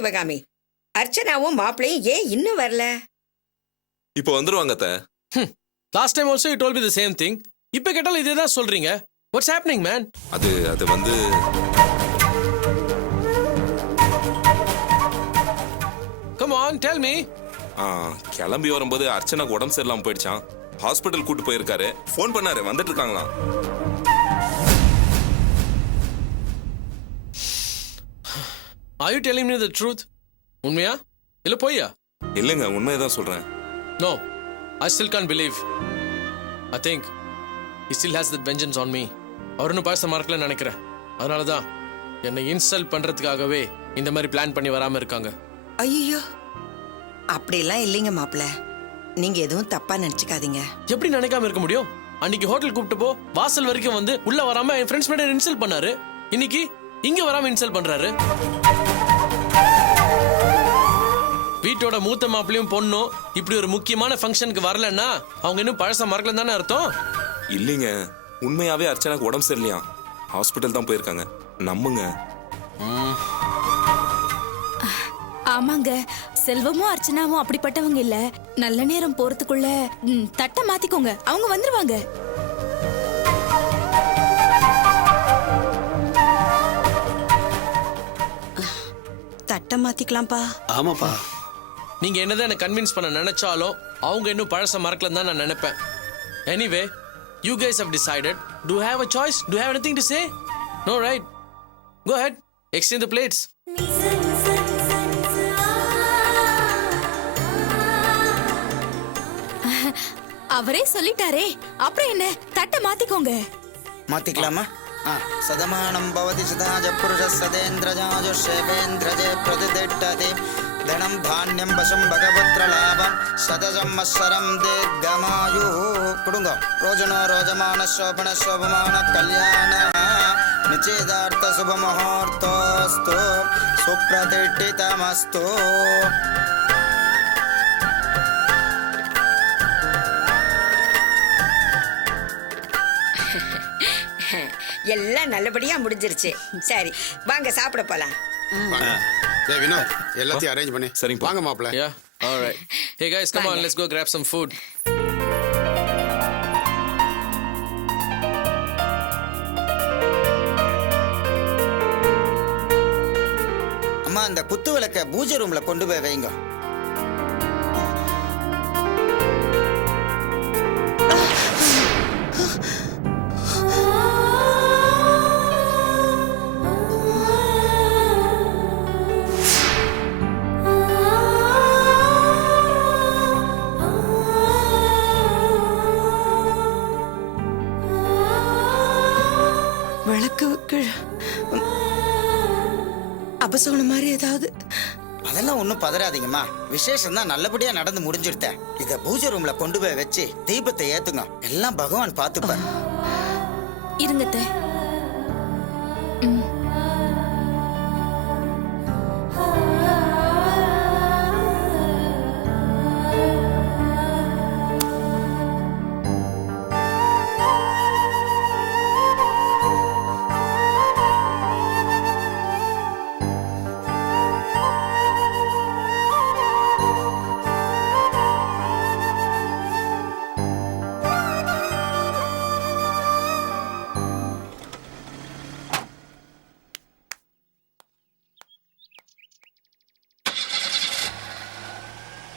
சிவகாமி, அர்ச்சனாவும் மாப்பிளையும் ஏன் இன்னும் வரல? இப்போ வந்துருவாங்க அத்தை. Last time also you told me the same thing. இப்போ கேட்டாலும் இதே தான் சொல்றீங்க. What's happening man? அது வந்து கம் ஆன் டெல் மீ. கிளம்பி வரும்போது அர்ச்சனாக்கு உடம்பு சரியில்லாம போயிடுச்சான். ஹாஸ்பிட்டல் கூட்டு போயிருக்காரு. ஃபோன் பண்ணாரு, வந்துட்டு இருக்காங்களாம். Are you telling me the truth? உண்மையா இல்ல பொய்யா? இல்லைங்க, உண்மையதான் சொல்றேன். No, I still can't believe. I think he still has that vengeance on me. அவர் இன்னும் பழச மறக்கலன்னு நினைக்கிறேன். அதனால தான் என்னை இன்சல்ட் பண்றதுக்காகவே இந்த மாதிரி பிளான் பண்ணி வராம இருக்காங்க. ஐயோ, அப்படிலாம் இல்லைங்க மாப்பிள்ள. நீங்க எதுவும் தப்பா நினைச்சுக்காதீங்க. எப்படி நினைக்காம இருக்க முடியும்? அன்னைக்கு ஹோட்டல் கூப்பிட்டு போ வாசல் வரைக்கும் வந்து உள்ள வராம என் ஃப்ரெண்ட்ஸ் மேல இன்சல்ட் பண்ணாரு. இன்னைக்கு இங்க வராம இன்சல்ட் பண்றாரு. வீட்டோட மூத்த மாப்பிளையும் பொண்ணும் இப்படி ஒரு முக்கியமான ஃபங்க்ஷனுக்கு வரலன்னா அவங்க இன்னும் பழச மறக்கல தானே அர்த்தம்? இல்லைங்க, உண்மையாவே அர்ச்சனாக்கு உடம்பு சரியில்லையா. ஹாஸ்பிட்டல் தான் போயிருக்காங்க. நம்புங்க. ஆமாங்க, செல்வமும் அர்ச்சனாவும் அப்படிப்பட்டவங்க இல்ல. நல்ல நேரம் போறதுக்குள்ள தட்டை மாத்திக்கோங்க, அவங்க வந்துருவாங்க. தட்டை மாத்திக்கலாம்ப்பா. ஆமாப்பா. நீங்க என்னதான் என்ன கன்வின்ஸ் பண்ண நினைச்சாலும் அவங்க இன்னும் பழச மறக்கல தான் நான் நினைப்பேன். Anyway, you guys have decided. Do you have a choice? Do you have anything to say? No, right? Go ahead. Exchange the plates. அவரே சொல்லிட்டாரே, அப்புறம் என்ன? தட்டை மாத்திக்கோங்க. மாத்திக்கலாமா? சதமானம் பவதி சதாஜ புருஷ சதேந்திரஜாஜுஷேவேந்திரஜே பிரதிதிட்டதி தனம் தானியம் பசும் பகவத்ர லாபம் சதசம்வத்சரம் தீர்க்கமாயு. குடுங்க ரோஜனோ ரோஜமான சோபன சோபமான கல்யாண நிச்சயதார்த்த சுப முகூர்த்தோஸ்து சுப்ரதிஷ்டிதமஸ்து. எல்லாம் நல்லபடியா முடிஞ்சிருச்சு. சரி, வாங்க சாப்பிட போலாம். வினோத், எல்லாத்தையும் அரேஞ்ச் பண்ணி சரிங்க. வாங்க மாப்ள. Yeah. All right. Hey guys, come on. Let's go grab some food. அம்மா, அந்த குத்து விளக்க பூஜை ரூம்ல கொண்டு போய் வைங்க. அபசோன மாதிரி ஏதாவது? அதெல்லாம் ஒன்றும் பதறாதீங்கம்மா, விசேஷம் தான் நல்லபடியா நடந்து முடிஞ்சிருத்தேன். இத பூஜை ரூம்ல கொண்டு போய் வச்சு தீபத்தை ஏத்துங்க. எல்லாம் பகவான் பார்த்துப்பார். இருங்கத்த.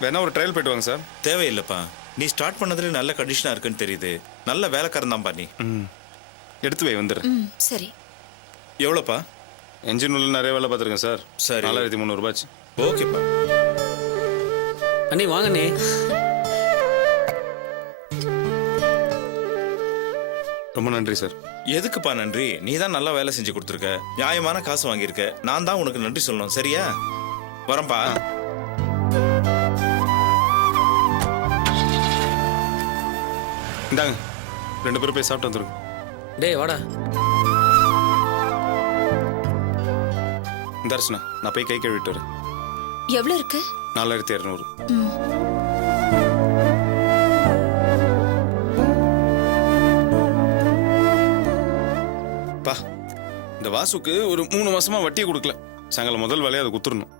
வேணா ஒரு ட்ரையல் போயிட்டு வாங்க சார். தேவையில்லைப்பா, நீ ஸ்டார்ட் பண்ணதுல நல்ல கண்டிஷனாக இருக்குன்னு தெரியுது. நல்ல வேலைக்காரன் தான்ப்பா நீ. எடுத்து வை, வந்துடு. சரி. எவ்வளோப்பா? என்ஜின் உள்ள நிறைய வேலை பார்த்துருக்கேன் சார். சரி, 4300 ஓகேப்பா. அண்ணி வாங்கண்ணே. ரொம்ப நன்றி சார். எதுக்குப்பா நன்றி? நீ தான் நல்லா வேலை செஞ்சு கொடுத்துருக்க, நியாயமான காசு வாங்கியிருக்க. நான் தான் உனக்கு நன்றி சொல்லணும். சரியா? வரேன்ப்பா. இந்தாங்க, 2 பேரும் போய் சாப்பிட்டு வந்துருங்க. டேய் வாடா. இந்த அர்ச்சனா, நான் போய் கை கழுவிட்டு வரேன். எவ்வளவு இருக்கு? 4200. பா, இந்த வாசுக்கு ஒரு 3 மாசமா வட்டியை கொடுக்கல. சாயங்காலம் முதல் வேலையை அதை குத்துறணும்.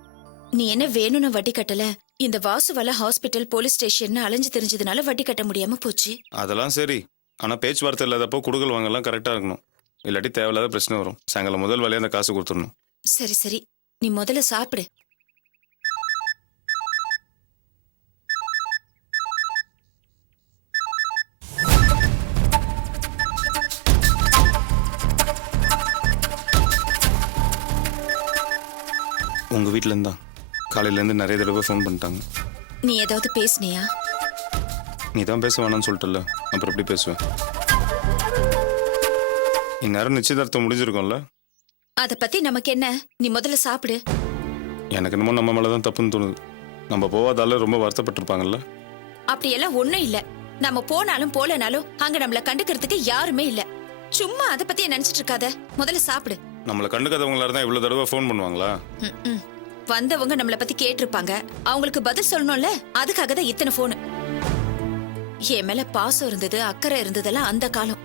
நீ என்ன வேணும்னு வட்டி கட்டல, இந்த வாசுவால ஹாஸ்பிட்டல் போலீஸ் ஸ்டேஷன் அலைஞ்சு தெரிஞ்சதுனால வட்டி கட்ட முடியாம போச்சு. அதெல்லாம் சரி. ஆனால் பேச்சுவார்த்தை இல்லாதப்போ குடுக்கல் வாங்கலாம் கரெக்டாக இருக்கணும். இல்லாட்டி தேவையில்லாத பிரச்சனை வரும். சாயங்காலம் முதல் வேலையை அந்த காசு கொடுத்துடணும். சரி சரி, நீ முதல்ல சாப்பிடு. உங்கள் வீட்டிலேருந்து தான் காலையிலேருந்து நிறைய தடவை ஃபோன் பண்ணிட்டாங்க. நீ ஏதாவது பேசுனியா? நீ தான் பேச வேணாம்னு சொல்லிட்டல, அப்புறம் எப்படி பேசுவேன்? இந்நேரம் நிச்சயதார்த்தம் முடிஞ்சிருக்கோம்ல. அத பத்தி நமக்கு என்ன, நீ முதல்ல சாப்பிடு. எனக்கு என்னமோ நம்ம மேலே தான் தப்புன்னு தோணுது. நம்ம போவாதால ரொம்ப வருத்தப்பட்டிருப்பாங்கல்ல. அப்படியெல்லாம் ஒண்ணும் இல்ல. நம்ம போனாலும் போலனாலும் அங்க நம்மள கண்டுக்கிறதுக்கு யாருமே இல்ல. சும்மா அத பத்தி நினைச்சிட்டு இருக்காத, முதல்ல சாப்பிடு. நம்மளை கண்டுக்காதவங்களா இருந்தால் இவ்வளோ தடவை ஃபோன் பண்ணுவாங்களா? ம்ம். வந்தவங்க நம்மள பத்தி கேட்டிருப்பாங்க, அவங்களுக்கு பதில் சொல்லணும்ல, அதுக்காக தான் இத்தனை போனு. என் மேல பாசம் இருந்தது, அக்கறை இருந்ததெல்லாம் அந்த காலம்.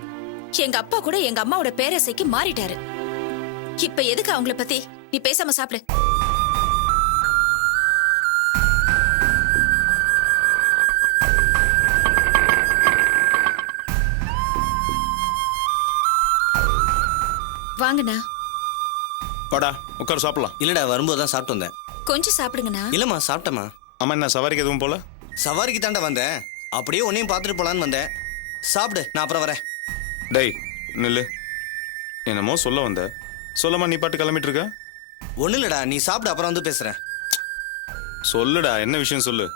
எங்க அப்பா கூட எங்க அம்மாவோட பேரசைக்கு மாறிட்டாரு. இப்ப எதுக்கு அவங்கள பத்தி? நீ பேசாம சாப்பிடு. வாங்கண்ணா. வாடா உட்காரு சாப்பிடலாம். இல்லடா, வரும்போது தான் சாப்பிட்டு வந்தேன். கொஞ்சம் சாப்பிடுங்கண்ணா. இல்லம்மா, சாப்பிட்டேம்மா. ஆமா, என்ன சவாரிக்கு எதுவும் போல? சவாரிக்கு தாண்டா வந்தேன். அப்படியே உன்னையும் பார்த்துட்டு போலான்னு வந்தேன். சாப்பிடு, நான் அப்புறம் வரேன். டேய் நில்லு. என்னமோ சொல்ல வந்த, சொல்லாமா நீ பாட்டு கிளம்பிட்டு இருக்க? ஒன்றும் இல்லடா, நீ சாப்பிடு, அப்புறம் வந்து பேசுறேன். சொல்லுடா, என்ன விஷயம் சொல்லு.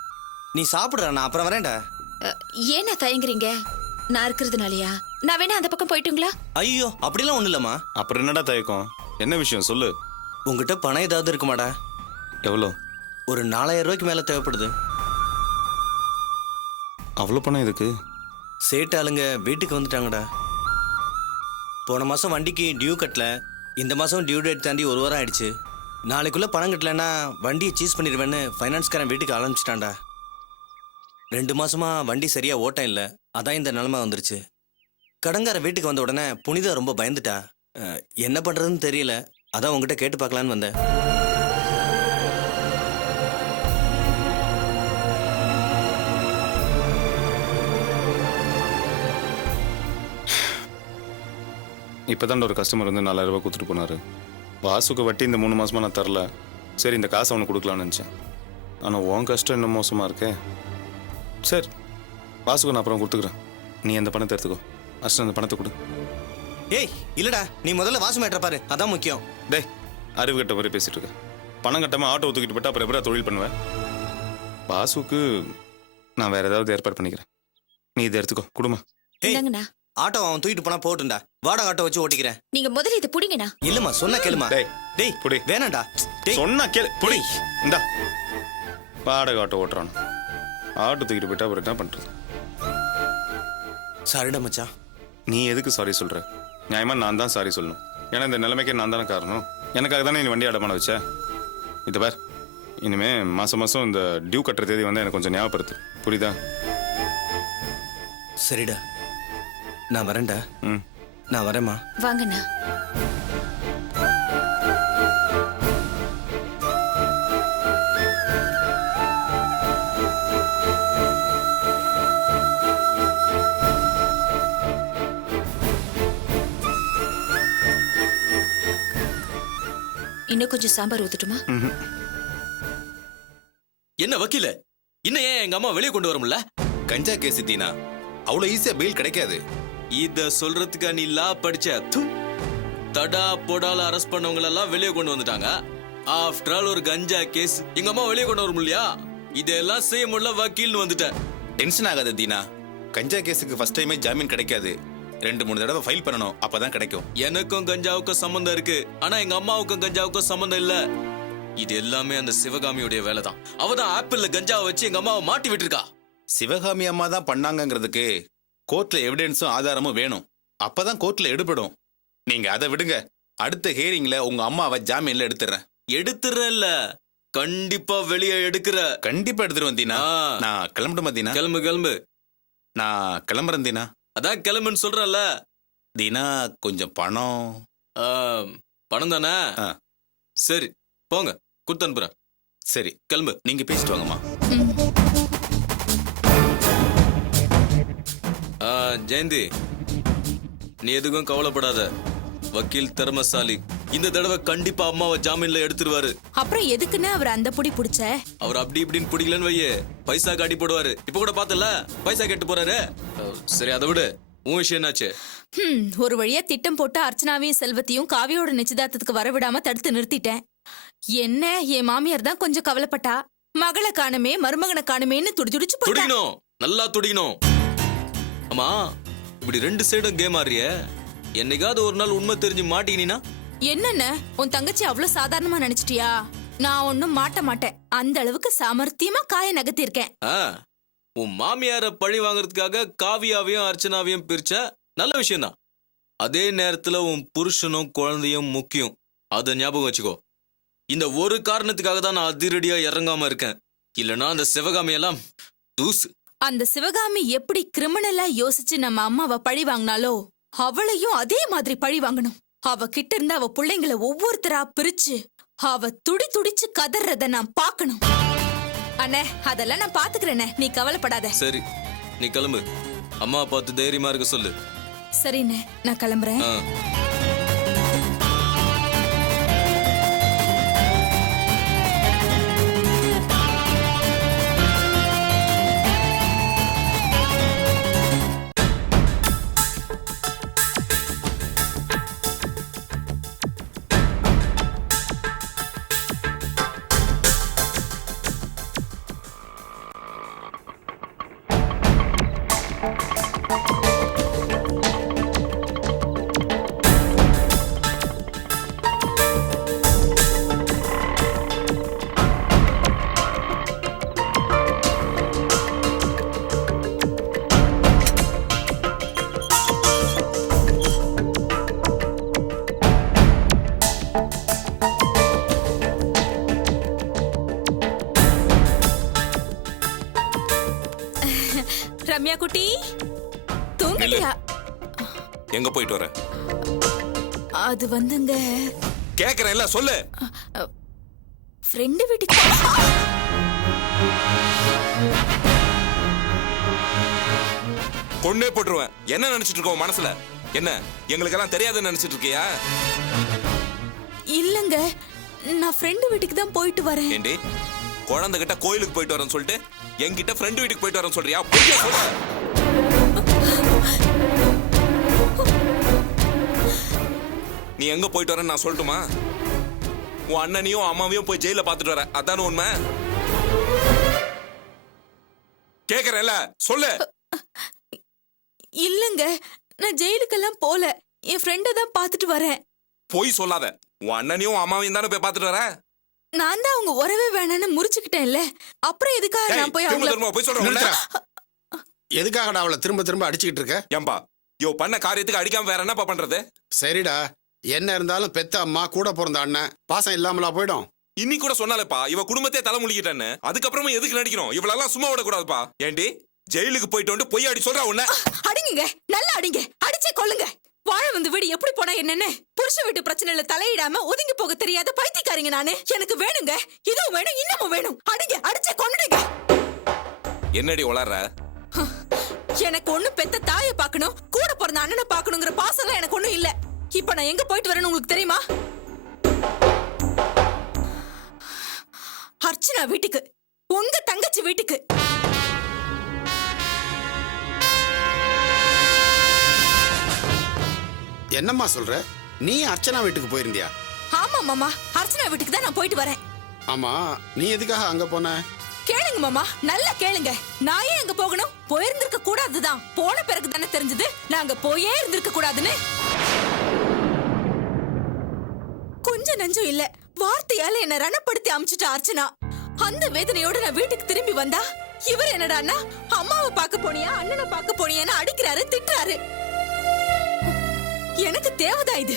நீ சாப்பிடுறா, நான் அப்புறம் வரேன்டா. ஏன்னா தயங்குறீங்க? நான் இருக்கிறதுனாலயா? நான் வேணா அந்த பக்கம் போயிட்டுங்களா? ஐயோ, அப்படிலாம் ஒன்றும் இல்லம்மா. அப்புறம் என்னடா தயக்கம்? என்ன விஷயம் சொல்லு. உங்ககிட்ட பணம் ஏதாவது இருக்குமாடா? எவ்வளோ? ஒரு 4000 ரூபாய்க்கு மேலே தேவைப்படுது. அவ்வளோ பணம் எதுக்கு? சேட்டு ஆளுங்க வீட்டுக்கு வந்துட்டாங்கடா. போன மாதம் வண்டிக்கு டியூ கட்டல. இந்த மாதம் டியூ டேட் தாண்டி 1 வாரம் ஆயிடுச்சு. நாளைக்குள்ளே பணம் கட்டலைன்னா வண்டியை சீஸ் பண்ணிடுவேன்னு ஃபைனான்ஸ்காரன் வீட்டுக்கு ஆரம்பிச்சிட்டான்டா. 2 மாசமா வண்டி சரியா ஓட்டம் இல்லை, அதான் இந்த நிலைமை வந்துருச்சு. கடங்கார வீட்டுக்கு வந்த உடனே புனிதா ரொம்ப பயந்துட்டா. என்ன பண்றதுன்னு தெரியல, அதான் உங்ககிட்ட கேட்டு பார்க்கலான்னு வந்தேன். இப்போதான் ஒரு கஸ்டமர் வந்து 4000 ரூபாய் கொடுத்துட்டு போனாரு. வாசுக்கு வட்டி இந்த 3 மாசமா நான் தரல. சரி, இந்த காசை அவனுக்கு கொடுக்கலான்னு நினச்சேன். ஆனால் உன் கஷ்டம் இன்னும் மோசமாக இருக்கே. சரி, வாசுக்கு நான் அப்புறம் கொடுத்துக்கிறேன். நீ அந்த பணத்தை எடுத்துக்கோ. அஷ்டம் அந்த பணத்தை கொடு. ஏய் இல்லடா, நீ முதல்ல வாசு மேட்டரை பாரு, அதான் முக்கியம். டேய், அறிவு கட்ட மாதிரி பேசிட்டு இருக்க. பணம் கட்டாமல் ஆட்டோ தூக்கிட்டு போயிட்டு அப்புறம் எப்படி தொழில் பண்ணுவேன்? வாசுக்கு நான் வேற ஏதாவது ஏற்பாடு பண்ணிக்கிறேன். நீ இதை எடுத்துக்கோ, குடுமா. ஏய், இந்தாங்கண்ணா. ஆட்டோ அவன் தூக்கிட்டு போனா போட்டுண்டா, வாடகை ஆட்டோ வச்சு ஓட்டிக்கிறேன். நீங்க முதல்ல இதை புடிங்கண்ணா. இல்லம்மா, சொன்னா கேளுமா. டேய், டேய் புடி. வேணாண்டா. டேய் சொன்னா கேளு, புடி. இந்தா வாடகை ஆட்டோ ஓட்டுறான். ஆட்டோ தூக்கிட்டு போயிட்டா அப்புறம் என்ன பண்றது? சரிடா மச்சான். நீ எதுக்கு சாரி சொல்ற? நியாயமா நான் தான் சாரி சொல்லணும். ஏன்னா இந்த நிலைமைக்கே நான் தானே காரணம். எனக்காக தானே நீ வண்டி அடமான வச்ச. இது பார், இனிமே மாசம் மாசம் இந்த டியூ கட்டுற தேதி வந்து எனக்கு கொஞ்சம் ஞாபகப்படுத்து, புரியுதா? சரிடா, நான் வரேன்டா. ம். நான் வரேம்மா. வாங்கண்ணா. இன்னும் கொஞ்சம் சாம்பார் ஊத்துட்டுமா? என்ன வக்கீல, இன்னும் ஏன் எங்க அம்மா வெளியே கொண்டு வர முடியல? கஞ்சா கேஸ் தீனா, அவ்வளோ ஈஸியா பெயில் கிடைக்காது. இத சொல்றதுக்கா நீ லா படிச்ச? து. தடா பொடால அரெஸ்ட் பண்ணவங்க எல்லாம் வெளியே கொண்டு வந்துட்டாங்க. ஆஃப்டர் ஆல் ஒரு கஞ்சா கேஸ் எங்க அம்மா வெளியே கொண்டு வர முடியலையா? இதெல்லாம் செய்ய முடியல, வக்கீல்னு வந்துட்டேன். டென்ஷன் ஆகாத தீனா, கஞ்சா கேஸுக்கு ஃபர்ஸ்ட் டைமே ஜாமீன் கிடைக்காது. 2-3 தடவை ஃபைல் பண்ணணும், அப்பதான் கிடைக்கும். எனக்கும் கஞ்சாவுக்கும் சம்பந்தம் இருக்கு, ஆனா எங்க அம்மாவுக்கும் கஞ்சாவுக்கும் சம்பந்தம் இல்ல. இது எல்லாமே அந்த சிவகாமியுடைய வேலை தான். அவதான் ஆப்பிள்ல கஞ்சாவை வச்சு எங்க அம்மாவை மாட்டி விட்டுருக்கா. சிவகாமி அம்மா தான் பண்ணாங்கிறதுக்கு கோர்ட்ல எவிடன்ஸும் ஆதாரமும் வேணும். அப்பதான் கோர்ட்ல எடுபடும். நீங்க அதை விடுங்க. அடுத்த ஹியரிங்ல உங்க அம்மாவை ஜாமீன்ல எடுத்துறேன். எடுத்துறேன்ல, கண்டிப்பா வெளியே எடுக்கிற. கண்டிப்பா எடுத்துருவேன் தீனா. ஆ. நான் கிளம்பட்டுமா தீனா? கிளம்பு கிளம்பு. நான் கிளம்புறேன் தீனா. அதான் கிளம்புன்னு சொல்றேன்ல. தீனா, கொஞ்சம் பணம். பணம் தானே? ஆ. சரி, போங்க, கொடுத்து அனுப்புறேன். சரி கிளம்பு, நீங்க பேசிட்டு வாங்கம்மா. ஜெயந்தி, நீ எதுக்கும் கவலைப்படாத. வக்கீல் திறமசாலி இந்த தடவை கண்டிப்பா அம்மாவை ஜாமீன்ல எடுத்துருவாரு. அப்புறம் எதுக்குன்னு அவர் அந்த புடி புடிச்ச? அவர் அப்படி இப்படின்னு பிடிக்கலன்னு வையே, பைசா காட்டி போடுவாரு. இப்ப கூட பார்த்தல, பைசா கேட்டு போறாரு. சரி, அதை விடு. உன் விஷயம் என்னாச்சு? ஒரு வழியா திட்டம் போட்டு அர்ச்சனாவையும் செல்வத்தையும் காவியோட நிச்சயதார்த்தத்துக்கு வரவிடாம தடுத்து நிறுத்திட்டேன். என்ன, என் மாமியார் தான் கொஞ்சம் கவலைப்பட்டா. மகளை காணுமே மருமகனை காணுமேன்னு துடிச்சு போட்டா. துடிக்கணும், நல்லா துடிக்கணும். ஆமா, இப்படி 2 சைடும் கேம் ஆடுறிய. என்னைக்காவது ஒரு நாள் உண்மை தெரிஞ்சு மாட்டீங்கன்னா என்னென்ன, உன் தங்கச்சி அவ்வளவு சாதாரணமா நினைச்சிட்டியா? நான் ஒன்னும் மாட்ட மாட்டேன். அந்த அளவுக்கு சாமர்த்தியமா காய நகர்த்திருக்கேன். உன் மாமியார பழி வாங்குறதுக்காக காவியாவையும் அர்ச்சனாவையும் பிரிச்ச நல்ல விஷயம்தான். அதே நேரத்துல உன் புருஷனும் குழந்தையும் முக்கியம். அத ஞாபகம் வச்சுக்கோ. இந்த ஒரு காரணத்துக்காக தான் நான் அதிரடியா இறங்காம இருக்கேன். இல்லனா அந்த சிவகாமியெல்லாம் தூசு. அந்த சிவகாமி எப்படி கிரிமினலா யோசிச்சு நம்ம அம்மாவை பழி வாங்கினாலோ, அவளையும் அதே மாதிரி பழி வாங்கணும். அவ கிட்ட இருந்து அவ பிள்ளைங்களை ஒவ்வொருத்தரா பிரிச்சு அவ துடிச்சு கதறத நான் பார்க்கணும். அண்ணே, அதெல்லாம் நான் பாத்துக்கிறேனே, நீ கவலைப்படாத. சரி, நீ கிளம்பு. அம்மா பார்த்து தைரியமா இருக்க சொல்லு. சரிண்ணே, நான் கிளம்புறேன். ரம்யா குட்டி, தூங்கிட்டியா? எங்க போயிட்டு வர? அது வந்துங்க, கேக்குறேன்ல, சொல்லு. ஃப்ரெண்டு வீட்டுக்கு. கொன்னே போட்டுருவேன். என்ன நினைச்சிட்டு இருக்கோம் மனசுல? என்ன எங்களுக்கெல்லாம் தெரியாதுன்னு நினைச்சிட்டு இருக்கியா? இல்லங்க, நான் ஃப்ரெண்டு வீட்டுக்கு தான் போயிட்டு வரேன். ஏண்டி, குழந்தை கிட்ட கோயிலுக்கு போயிட்டு வரேன்னு சொல்லிட்டு என்கிட்ட ஃப்ரெண்டு வீட்டுக்கு போயிட்டு வரேன்னு சொல்றியா? பொய்யா சொல்ற? நீ எங்க போயிட்டு வரேன்னு நான் சொல்லட்டுமா? உன் அண்ணனையும் அம்மாவையும் போய் ஜெயில பாத்துட்டு வர, அதான உண்மை? கேக்குறேன்ல, சொல்லு. இல்லங்க, நான் ஜெயிலுக்கெல்லாம் போல, என் ஃப்ரெண்ட தான் பாத்துட்டு வரேன். பொய் சொல்லாத. உன் அண்ணனையும் அம்மாவையும் தானே போய் பாத்துட்டு வர. நான் தான் அவங்க உறவே வேணான்னு முறிச்சுக்கிட்டேன்ல, அப்புறம் எதுக்காக நான் போய் அவங்கள போய் சொல்றேன்? எதுக்காகடா அவளை திரும்ப திரும்ப அடிச்சுக்கிட்டு இருக்க? ஏம்பா, யோ பண்ண காரியத்துக்கு அடிக்காம வேற என்னப்பா பண்றது? சரிடா, என்ன இருந்தாலும் பெத்த அம்மா கூட பிறந்த அண்ணன் பாசம் இல்லாமலா போயிடும்? இன்னி கூட சொன்னாலேப்பா, இவ குடும்பத்தையே தலை முழுகிட்டான்னு. அதுக்கப்புறமா எதுக்கு நடிக்கணும்? இவளெல்லாம் சும்மா விடக்கூடாதுப்பா. ஏண்டி, ஜெயிலுக்கு போயிட்டு வந்து பொய் அடி சொல்றா உன்ன? அடிங்க, நல்லா அடிங்க, அடிச்சே கொல்லுங்க. வாழ வந்து வீடு எப்படி போனா என்னன்னு புருஷ வீட்டு பிரச்சனையில தலையிடாம ஒதுங்கி போக தெரியாத பைத்தியக்காரங்க நானு. எனக்கு வேணுங்க, இதுவும் வேணும், இன்னமும் வேணும். அடிங்க, அடிச்சே கொன்னுடுங்க. என்னடி உளற? எனக்கு ஒண்ணு பெத்த தாயை பார்க்கணும், கூட பிறந்த அண்ணனை பார்க்கணுங்கிற பாசம்லாம் எனக்கு ஒண்ணும் இல்ல. இப்ப நான் எங்க போயிட்டு வரேன்னு உங்களுக்கு தெரியுமா? அர்ச்சனா வீட்டுக்கு, உங்க தங்கச்சி வீட்டுக்கு. என்னம்மா சொல்ற? நீ அர்ச்சனா வீட்டுக்கு போயிருந்தியா? ஆமா மாமா, அர்ச்சனா வீட்டுக்கு தான் நான் போயிட்டு வரேன். ஆமா, நீ எதுக்காக அங்க போன? கேளுங்க மாமா, நல்லா கேளுங்க. நான் ஏன் அங்க போகணும்? போயிருந்திருக்க கூடாதுதான். போன பிறகு தானே தெரிஞ்சது நாங்க போயே இருந்திருக்க கூடாதுன்னு. கொஞ்சம் நஞ்சம் இல்ல, வார்த்தையால என்ன ரணப்படுத்தி அமிச்சிட்ட அர்ச்சனா. அந்த வேதனையோட நான் வீட்டுக்கு திரும்பி வந்தா இவர் என்னடான்னா அம்மாவை பார்க்க போனியா அண்ணனை பார்க்க போனியான்னு அடிக்கிறாரு, திட்டுறாரு. எனக்கு தேவைதான் இது?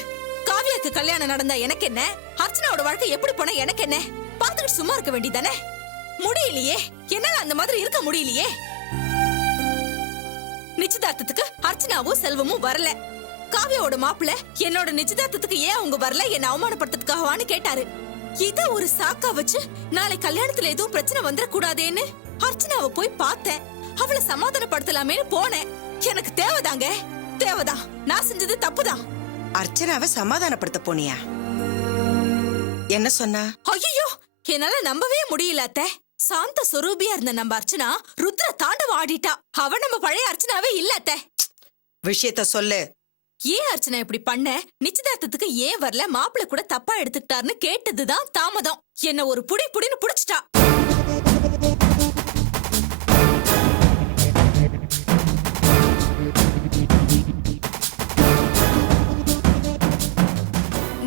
காவியாக்கு கல்யாணம் நடந்தா எனக்கு என்ன? அர்ச்சனாவோட வாழ்க்கை எப்படி போனா எனக்கு என்ன? பார்த்துக்கிட்டு சும்மா இருக்க வேண்டியதானே? முடியலையே, என்னால அந்த மாதிரி இருக்க முடியலையே. நிச்சயதார்த்தத்துக்கு அர்ச்சனாவும் செல்வமும் வரல. காவியாவோட மாப்பிள்ள என்னோட நிச்சயதார்த்தத்துக்கு ஏன் அவங்க வரல, என்ன அவமானப்படுத்துறதுக்காகவான்னு கேட்டாரு. இத ஒரு சாக்கா வச்சு நாளை கல்யாணத்துல எதுவும் பிரச்சனை வந்துடக்கூடாதேன்னு அர்ச்சனாவை போய் பார்த்தேன். அவளை சமாதானப்படுத்தலாமேன்னு போனேன். எனக்கு தேவைதாங்க, தேவைதான். நான் செஞ்சது தப்புதான். அர்ச்சனாவை சமாதானப்படுத்த போனியா? என்ன சொன்னா? ஐயோ, என்னால நம்பவே முடியல அத்தை. சாந்த சொரூபியா இருந்த நம்ம அர்ச்சனா ருத்ர தாண்டவம் ஆடிட்டா. அவ நம்ம பழைய அர்ச்சனாவே இல்ல அத்தை. விஷயத்த சொல்லு. ஏன் அர்ச்சனா இப்படி பண்ண? நிச்சயதார்த்தத்துக்கு ஏன் வரல? மாப்பிள்ள கூட தப்பா எடுத்துக்கிட்டாருன்னு கேட்டதுதான் தாமதம். என்ன ஒரு புடின்னு புடிச்சிட்டா.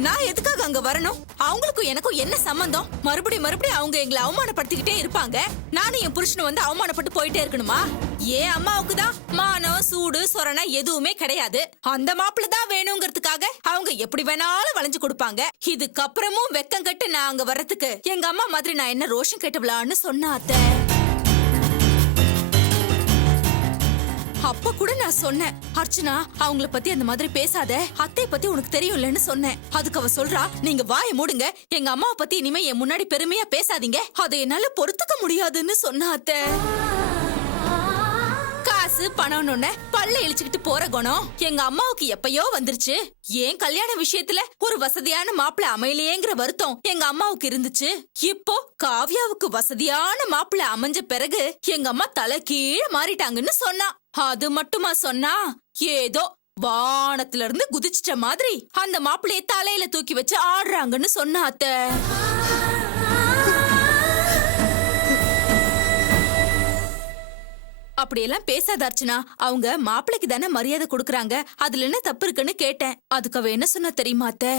நான் எதுக்காக அங்க வரணும்? அவங்களுக்கும் எனக்கும் என்ன சம்பந்தம்? மறுபடியும் அவங்க எங்களை அவமானப்படுத்திக்கிட்டே இருப்பாங்க. நானும் என் புருஷனை வந்து அவமானப்பட்டு போயிட்டே இருக்கணுமா? ஏன் அம்மாவுக்கு தான் மானம் சூடு சொரணை எதுவுமே கிடையாது. அந்த மாப்பிள்ள தான் வேணுங்கிறதுக்காக அவங்க எப்படி வேணாலும் வளைஞ்சு கொடுப்பாங்க. இதுக்கப்புறமும் வெக்கம் கட்டு நான் அங்க வர்றதுக்கு எங்க அம்மா மாதிரி நான் என்ன ரோஷம் கெட்டவளான்னு சொன்னாத்த. அப்ப கூட நான் சொன்னேன், அர்ச்சனா அவங்கள பத்தி அந்த மாதிரி பேசாத, அத்தை பத்தி உனக்கு தெரியும்லன்னு சொன்னேன். அதுக்கு அவ சொல்றா, நீங்க வாயை மூடுங்க, எங்க அம்மாவை பத்தி இனிமே என் முன்னாடி பெருமையா பேசாதீங்க, அதை என்னால பொறுத்துக்க முடியாதுன்னு சொன்னா அத்தை. காசு பணம்னு பல்ல இழிச்சுக்கிட்டு போற குணம் எங்க அம்மாவுக்கு எப்பயோ வந்துருச்சு. ஏன் கல்யாண விஷயத்துல ஒரு வசதியான மாப்பிள்ள அமையலையேங்கிற வருத்தம் எங்க அம்மாவுக்கு இருந்துச்சு. இப்போ காவ்யாவுக்கு வசதியான மாப்பிள்ள அமைஞ்ச பிறகு எங்க அம்மா தலை கீழே மாறிட்டாங்கன்னு சொன்னா. அது மட்டுமா சொன்னா? ஏதோ வானத்துல இருந்து குதிச்சிட்ட மாதிரி அந்த மாப்பிள்ளைய தலையில தூக்கி வச்சு ஆடுறாங்கன்னு சொன்னா அத்தை. அப்படியெல்லாம் பேசாத அர்ச்சனா. அவங்க மாப்பிளைக்கு தானே மரியாதை கொடுக்கறாங்க, அதுல என்ன தப்பு இருக்குன்னு கேட்டேன். அதுக்கு அவ என்ன சொன்னா தெரியுமா அத்தை?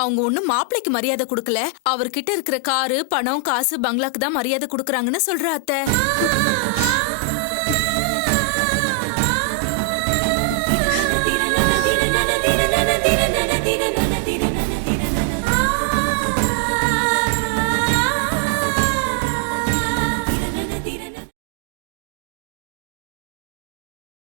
அவங்க ஒண்ணும் மாப்பிளைக்கு மரியாதை கொடுக்கல, அவர்கிட்ட இருக்கிற காரு பணம் காசு பங்களாக்கு தான் மரியாதை கொடுக்கறாங்கன்னு சொல்றா அத்தை.